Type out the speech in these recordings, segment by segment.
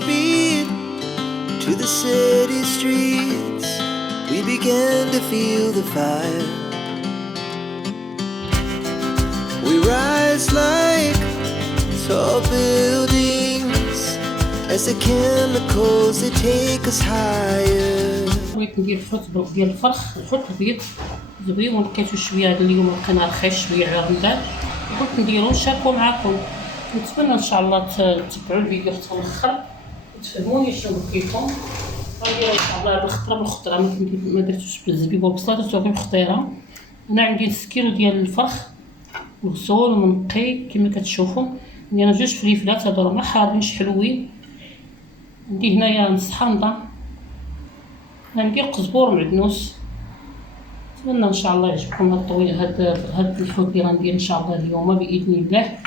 speed to the city streets. We began to feel the fire. We rise like tall buildings as the chemicals they take us higher. بغيت ندير الحوت ديال الفرخ، الحوت البيض زوين ولقيتو شويه هذا اليوم لقينا رخيص شويه على رمضان، قلت نديرو نشاركو معاكم. نتمنى ان شاء الله تتبعوا الفيديو حتى الاخر وتفهموني شنو بغيتكم. غنديرو ان شاء الله هاد الخضره بالخضره، ما درتوش بالزبيب والبصله، درتو غير بخضيره. انا عندي نص كيلو ديال الفرخ مغسول ومنقي كما كتشوفوا. عندي انا 2 فليفلات هادو راه ما حارينش حلوين. عندي هنايا نص حامضه، غندير قزبور ومعدنوس. نتمنى ان شاء الله يعجبكم هاد الحوت اللي غندير ان شاء الله اليوم باذن الله،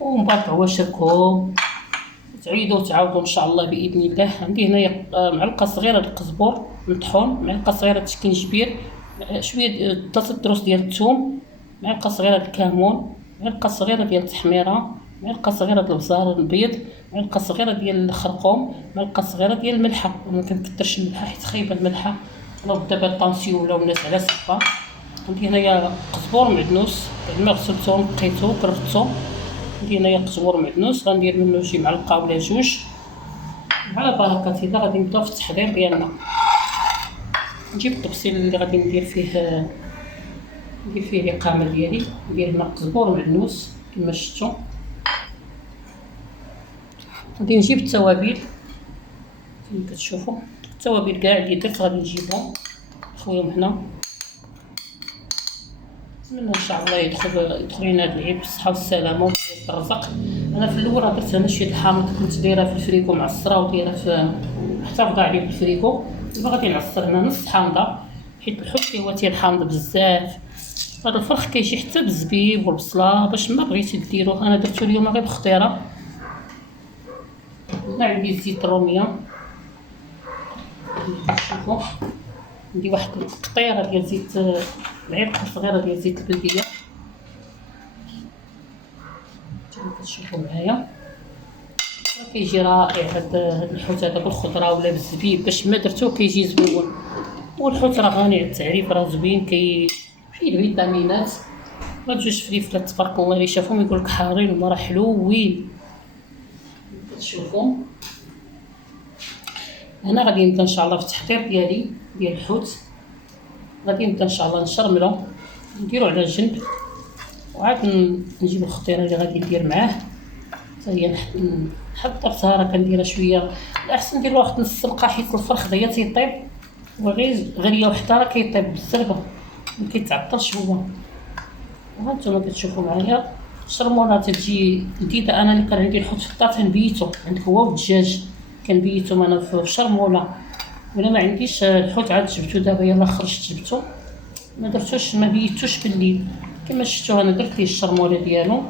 ومن بعد عواشركم تعيدوا وتعاودوا ان شاء الله باذن الله. عندي هنايا معلقه صغيره ديال القزبور مطحون، معلقه صغيره الشكنجبير، شويه 3 دروس ديال الثوم، معلقه صغيره ديال الكمون، معلقه صغيره ديال التحميره، معلقه صغيره ديال البزار البيض، معلقه صغيره ديال الخرقوم، معلقه صغيره ديال الملحه. ما كنكثرش الملحه حيت خايبه الملحه، لو دابا الطونسيون ولاو الناس على صفه. عندي هنايا قزبور معدنوس ما غسلته ونقيته وكرفتو. عندي هنايا قزبور معدنوس غندير منه شي معلقه ولا 2 على بركه الله. غادي نبداو في التحضير ديالنا. نجيب الطبسيل اللي غادي ندير فيه الإقامة ديالي. ندير هنا قزبور معدنوس كما شفتوا. غادي نجيب التوابل كما كتشوفوا، التوابل كاع اللي درت غادي نجيبهم نخويهم هنا. نتمنى ان شاء الله يدخل لينا هذا العيد بالصحه والسلامه ويرزق. انا في الاول درت انا شي الحامض كنت دايره في الفريكو معصره ودايره في محتفظه عليه بالفريكو. دابا غادي نعصر هنا نص حامضه حيت الحوت هو تيرحامض بزاف. هذا الفرخ كيجي حتى بالزبيب والبصله باش ما بغيتي ديروه. انا درتو اليوم غير بخطيره. هنا عندي زيت الروميه، شوفوا عندي واحد القطيره ديال زيت، معلقه صغيره ديال زيت البلديه كما كتشوفوا معايا. كيجي رائع هاد الحوت هذا بالخضره ولا بالزبيب، باش ما درتو كيجي زوين. والحوت راه غني على التعريف، راه زوين فيه الفيتامينات. هاد 2 فليفلات تبارك الله اللي شافوهم يقول لك حارين وما راه حلوين. كتشوفوا هنا غادي نبدا ان شاء الله في التحضير ديالي ديال الحوت. غادي نبدا ان شاء الله نشرملو نديرو على جنب، وعاد نجيب الخطيره اللي غادي ندير معاه حتى هي حضرتها. راه كنديرها شويه، الاحسن ندير واحد نص سلقه حيت الفرخ ديالي تيطيب، وغير غليه وحده راه كيطيب بالزربه ما كيتعطلش هو. ها نتوما كتشوفوا معايا الشرمونه تجي جديده. انا اللي كان عندي الحوت في الدار تنبيتو، عندك هو والدجاج كنبيتو انا في الشرموله. ولا ما عنديش الحوت عاد جبتو دابا يلاه خرجت جبتو، ما درتوش ما بيتوش بالليل كما شفتوا. انا درت ليه الشرموله ديالو.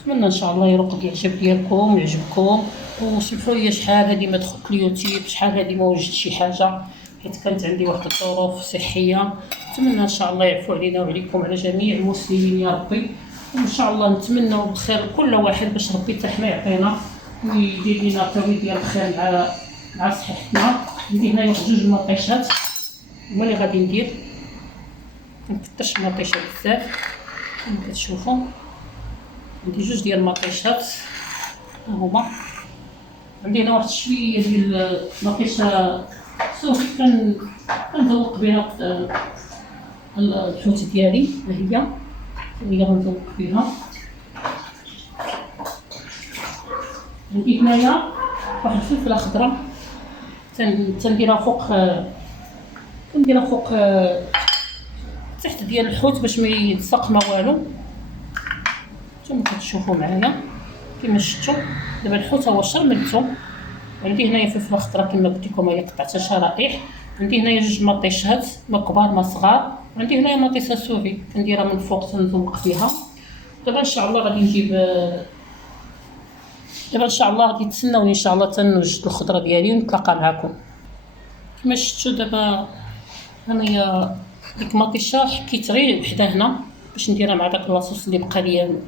نتمنى ان شاء الله يرقد يعجب ديالكم يعجبكم. وسمحوا لي شحال هذه ما دخلت اليوتيوب، شحال هذه ما وجدت شي حاجه حيت كانت عندي واحد الظروف صحيه. نتمنى ان شاء الله يعفو علينا وعليكم على جميع المسلمين يا ربي. وان شاء الله نتمنوا بخير كل واحد باش ربي تحنا يعطينا ويدير لنا التوفيق ديال الخير مع صحتنا. عندي هنايا واحد 2 مطيشات هما اللي غادي ندير. مكثرش المطيشه بزاف كما كتشوفوا. عندي 2 ديال المطيشات ها هما. عندي هنا واحد شويه ديال المطيشه صوفي كنذوق بها الحوت ديالي. ها هي غنذوق بها. عندي هنايا واحد الفلفله خضراء تنديرها فوق تحت ديال الحوت باش ما يلصق ما والو. نتوما كتشوفوا معايا كما شفتوا. دابا الحوت هو شرملتو. عندي هنايا فلفله خضراء كما قلت لكم هي قطعتها شرائح. عندي هنايا 2 مطيشات ما كبار ما صغار. عندي هنايا مطيشه سوري كنديرها من فوق تنذوق فيها. دابا ان شاء الله غادي نجيب دابا ان شاء الله غادي تسناوني ان شاء الله تنوجد الخضره ديالي ونتلاقى معكم. كما شفتوا دابا انايا ديك مطيشه حكيت غير وحده هنا باش نديرها مع داك لاصوص اللي بقى ليا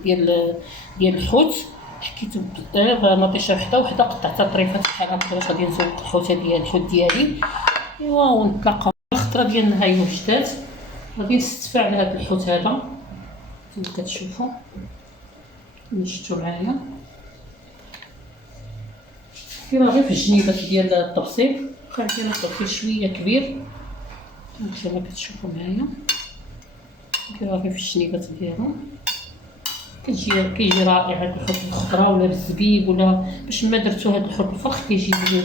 ديال الحوت. حكيت بزاف مطيشه وحده قطعتها طريفات بحال هكا باش غادي نزوق الحوته ديالي الحوت ديالي. ايوا ونتلاقاو الخطره ديال النهايه وجدات. غادي نستفع على هذا الحوت هذا كما كتشوفوا اللي شفتوا معايا، كاين غير في الجنيبات ديال التبصير، واخا عندنا التبصير شويه كبير كما كتشوفوا معايا، كاين غير في الجنيبات ديالو. كيجي رائع هاد الحوت بالخضره ولا بالزبيب ولا باش ما درتو هاد الحوت بالفرخ كيجي زوين.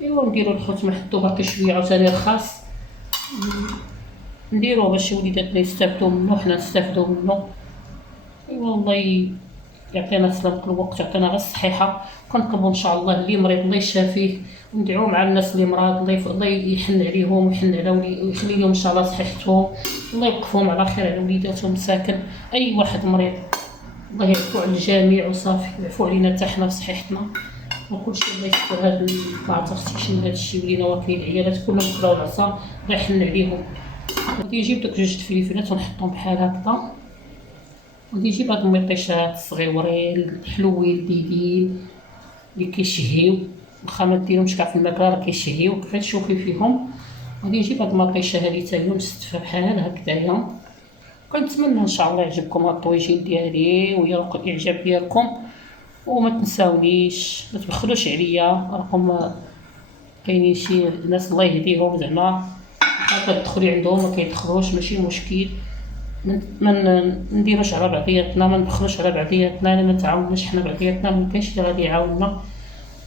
ايوا نديرو الحوت محطو باقي شويه عاوتاني رخاص نديروه باش وليداتنا يستافدوا منه وحنا نستافدوا منه. ايوا الله يعطينا سلامة الوقت ويعطينا غير الصحيحه. كنطلبوا ان شاء الله اللي مريض الله يشافيه، وندعوا مع الناس اللي مرض الله يحن عليهم ويحن على ويخلي لهم ان شاء الله صحتهم، الله يوقفهم على خير على وليداتهم مساكن. اي واحد مريض الله يعفو على الجميع وصافي، يعفو علينا حتى حنا بصحتنا وكلشي. الله يستر هاد البعترتيشن هاد الشيء ولينا واكلين العيالات كلهم كلاو العصا الله يحن عليهم. غادي نجيب دوك جوج الفليفلات ونحطهم بحال هكذا، غادي نجيب هاد المطيشات الصغيورين الحلوين الديدين اللي كيشهيو، واخا ما ديرهمش كاع في الماكله راه كيشهيو كيف تشوفي فيهم. غادي نجيب هاد المطيشه هادي حتى هي ونستفها بحال هكذايا. كنتمنى ان شاء الله يعجبكم هاد الطويجين ديالي ويلقى الاعجاب ديالكم، وما تنساونيش ما تبخلوش عليا، راكم كاينين شي ناس الله يهديهم زعما كتدخلي عندهم ما كيدخلوش ماشي مشكل، ما نديروش على بعضياتنا، ما نبخلوش على بعضياتنا، ما نتعاونوش حنا بعضياتنا، ما كاينش اللي غادي يعاوننا.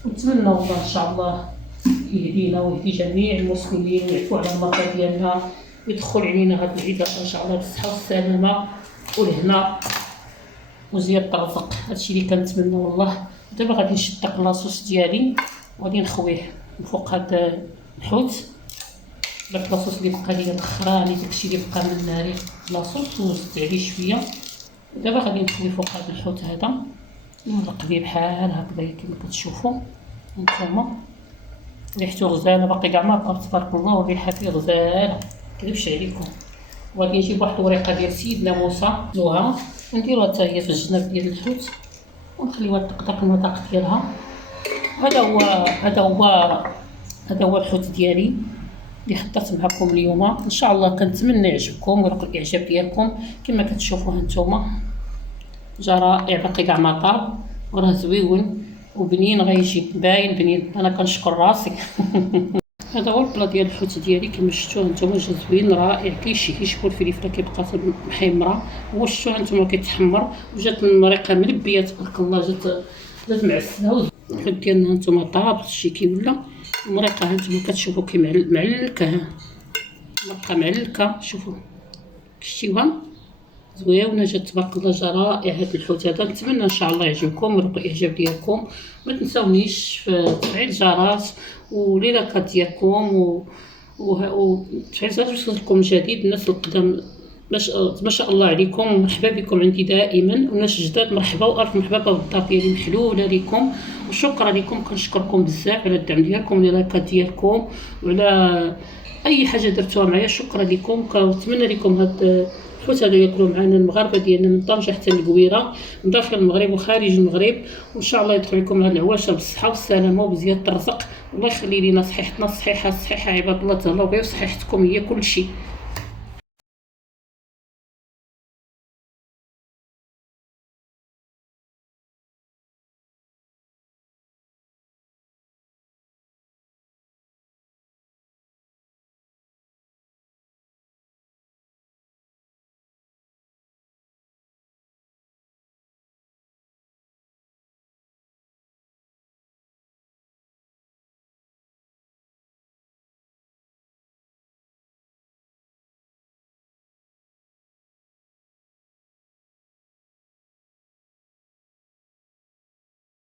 ونتمنى الله ان شاء الله يهدينا ويهدي جميع المسلمين ويعفو على المرضى ديالنا ويدخل علينا هاد العيد ان شاء الله بالصحه والسلامه والهنا وزيادة الرزق. هادشي اللي كنتمنى والله. دابا غادي نشد داك لاصوص ديالي وغادي نخويه من فوق هاد الحوت، داك لاصوص اللي بقى ليا دخراني داكشي اللي بقى من ناري لاصوص وزدت عليه شويه. دابا غادي نخوي فوق هاد الحوت هذا ونقليه بحال هكذا كما كتشوفوا نتوما. ريحته غزاله باقي كاع ما طاب تبارك الله، والريحه فيه غزاله مكذبش عليكم. وغادي نجيب واحد الوريقه ديال سيدنا موسى زوها ونديروها حتى هي في الجناب ديال الحوت ونخليوها تطقطق المذاق ديالها. هذا هو الحوت ديالي اللي خدرت معكم اليوم. ان شاء الله كنتمنى يعجبكم ويلقى الاعجاب ديالكم. كما كتشوفوا هانتوما جا رائع باقي كاع ما طاب وراه زويون وبنين غيجي باين بنين. انا كنشكر راسي. هذا هو البلا ديال الحوت ديالي كما شفتوه هانتوما جا زوين رائع كيشهي. شوفوا الفلفله كيبقى محمره هو شفتوه هانتوما كيتحمر وجات المريقه ملبيه تبارك الله جات معسله. الحوت ديالنا هانتوما طاب شي كيولا المريقه هانتوما كتشوفوا معلكه بقى معلكه. شوفوا شتيوها زويونه جات تبارك الله جا رائع هذا الحوت هذا. نتمنى ان شاء الله يعجبكم ويلقى الاعجاب ديالكم. ما تنساونيش في تفعيل الجرس ولي لاكات ديالكم وتفعيل الجرس باش يوصلكم جديد. الناس القدام ما شاء الله عليكم ومرحبا بكم عندي دائما، والناس الجداد مرحبا والف مرحبا بالدار ديالي محلوله لكم وشكرا لكم. كنشكركم بزاف على الدعم ديالكم ولي لاكات ديالكم وعلى اي حاجه درتوها معايا. شكرا لكم. كنتمنى لكم هاد الحوت هذا ياكلوا معنا المغاربه ديالنا من طنجه حتى للقويره من داخل المغرب وخارج المغرب، وان شاء الله يدخل لكم هاد العواشه بالصحه والسلامه وبزياده الرزق. الله يخلي لنا صحيحتنا الصحيحه عباد الله. تهلاو غير صحيحتكم هي كل شيء.